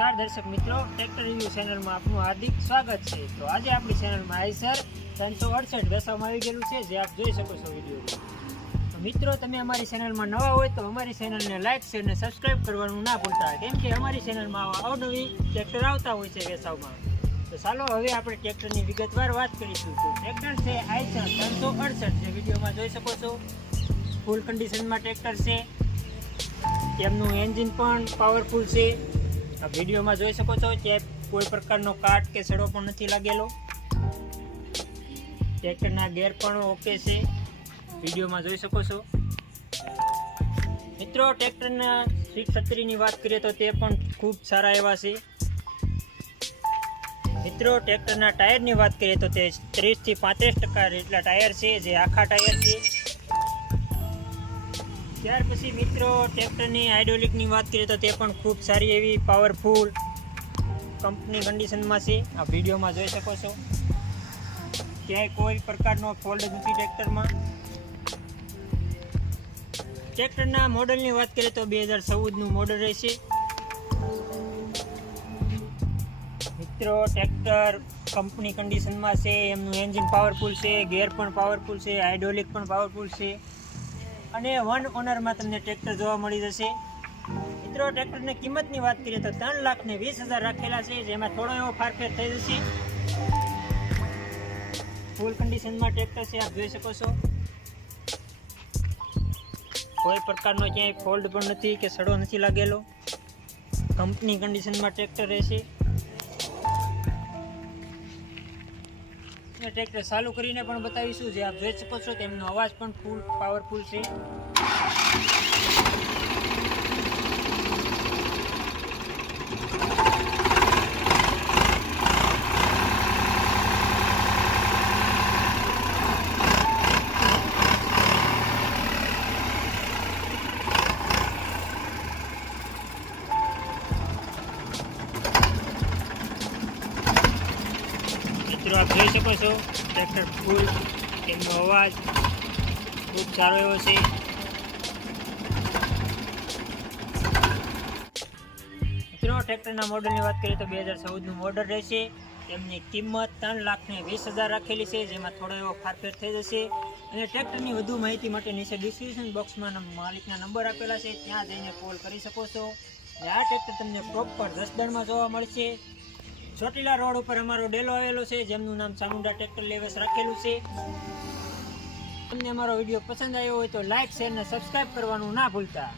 નમસ્કાર દર્શક મિત્રો, ટ્રેક્ટર રિવ્યુ ચેનલમાં આપનું હાર્દિક સ્વાગત છે। તો આજે આપણી ચેનલમાં આઈસર 368 વેચવામાં આવી ગયેલું છે, જે આપ જોઈ શકો છો વિડીયોમાં। તો મિત્રો, તમે અમારી ચેનલમાં નવા હોય તો અમારી ચેનલને લાઇક શેર અને સબસ્ક્રાઈબ કરવાનું ના ભૂલતા, કેમ કે અમારી ચેનલમાં અવનવી ટ્રેક્ટર આવતા હોય છે વેચવામાં। તો ચાલો હવે આપણે ટ્રેક્ટરની વિગતવાર વાત કરીશું। તો ટ્રેક્ટર છે આઈસર 368, જે વિડીયોમાં જોઈ શકો છો। ફૂલ કન્ડિશનમાં ટ્રેક્ટર છે, તેમનું એન્જિન પણ પાવરફુલ છે। આ વિડીયોમાં જોઈ શકો છો કે કોઈ પ્રકારનો કાટ કે સડો પણ નથી લાગેલો। ટ્રેક્ટરના ગેર પણ ઓકે છે, વિડીયોમાં જોઈ શકો છો મિત્રો। ટ્રેક્ટરના સીટ છત્રીની વાત કરીએ તો તે પણ ખૂબ સારા એવા છે મિત્રો। ટ્રેક્ટરના ટાયરની વાત કરીએ તો તે 30 થી 35% જેટલા ટાયર છે, જે આખા ટાયર છે। ત્યાર પછી મિત્રો, ટ્રેક્ટરની હાઇડ્રોલિકની વાત કરીએ તો તે પણ ખૂબ સારી એવી પાવરફુલ કંપની કન્ડિશનમાં છે, આ વિડીયોમાં જોઈ શકો છો। ક્યાંય કોઈ પ્રકારનો ફોલ્ડ નથી ટ્રેક્ટરમાં। ટ્રેક્ટરના મોડલની વાત કરીએ તો 2014નું મોડલ રહેશે મિત્રો। ટ્રેક્ટર કંપની કન્ડિશનમાં છે, એમનું એન્જિન પાવરફુલ છે, ગેર પણ પાવરફુલ છે, હાઇડ્રોલિક પણ પાવરફુલ છે, અને 1 ઓનરમાં તમને ટ્રેક્ટર જોવા મળી જશે મિત્રો। ટ્રેક્ટરની કિંમતની વાત કરીએ તો 3,20,000 રાખેલા છે, જેમાં થોડો એવો ફારફેર થઈ જશે। ફૂલ કન્ડિશનમાં ટ્રેક્ટર છે, આપ જોઈ શકો છો। કોઈ પ્રકારનો ક્યાંય ફોલ્ડ પણ નથી કે સડો નથી લાગેલો, કંપની કન્ડિશનમાં ટ્રેક્ટર રહેશે। ટ્રેક્ટર ચાલુ કરીને પણ બતાવીશું, જે આપ જોઈ શકો છો તેમનો અવાજ પણ ફૂલ પાવરફુલ છે। મિત્રો, આપ જોઈ શકો છો ટ્રેક્ટર ફૂલ, તેમનો અવાજ ખૂબ સારો એવો છે। મિત્રો, ટ્રેક્ટરના મોડલની વાત કરીએ તો 2014નું મોડલ રહેશે, તેમની કિંમત 3,20,000 રાખેલી છે, જેમાં થોડો એવો ફારફેર થઈ જશે। અને ટ્રેક્ટરની વધુ માહિતી માટે નીચે ડિસ્ક્રિપ્શન બોક્સમાં માલિકના નંબર આપેલા છે, ત્યાં જઈને કોલ કરી શકો છો। આ ટ્રેક્ટર તમને પ્રોપર જસદણમાં જોવા મળશે। ચોટીલા રોડ ઉપર અમારો ડેલો આવેલો છે, જેમનું નામ ચામુંડા ટ્રેક્ટર લેવેસ રાખેલું છે। તમને અમારો વિડીયો પસંદ આવ્યો હોય તો લાઇક શેર અને સબસ્ક્રાઈબ કરવાનું ના ભૂલતા।